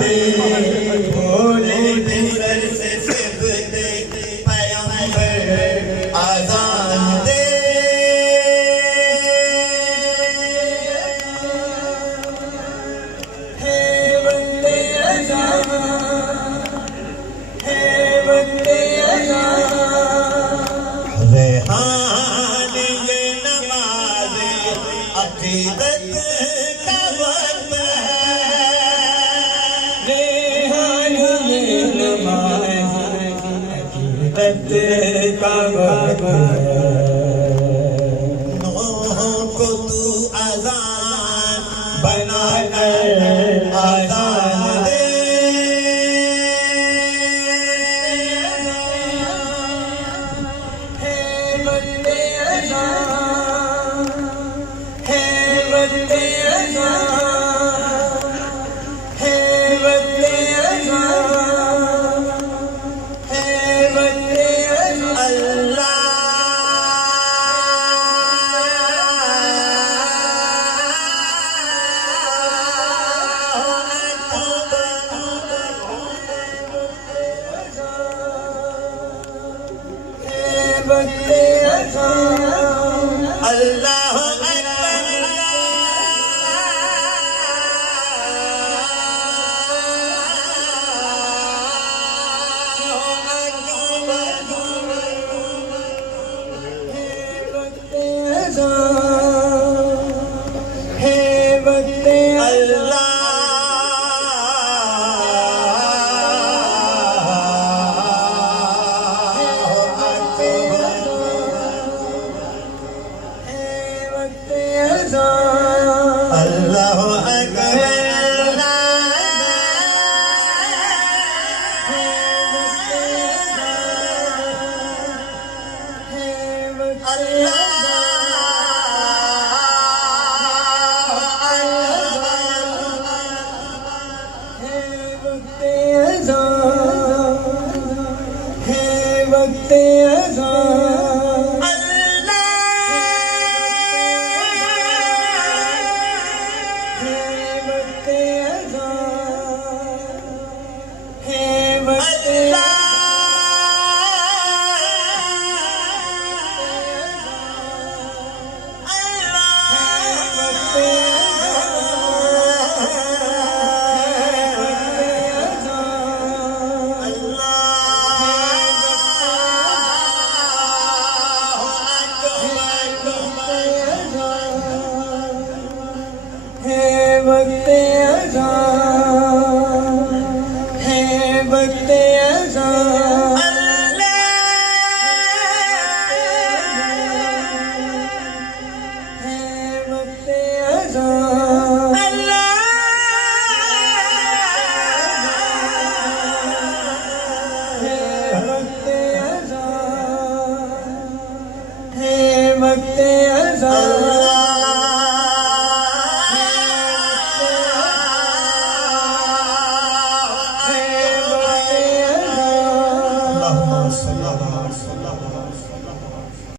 دے بھولے بستر سے سبتے پیغمبر آزان دے ہے بندے اذان ہے بندے اذان ریحان یہ نماز عقیدت کا وقت ہے ریحان یہ نماز عقیدت کا وقت ہے نوح کو تو اذان بنا کر آزان دے ہے بندے اذان ہے بندے اذان ہے بندے اذان ہے بندے اذان اللہ بندے اذان اللہ ہے بندے اللہ اللہ اکبر ہے وقت اذان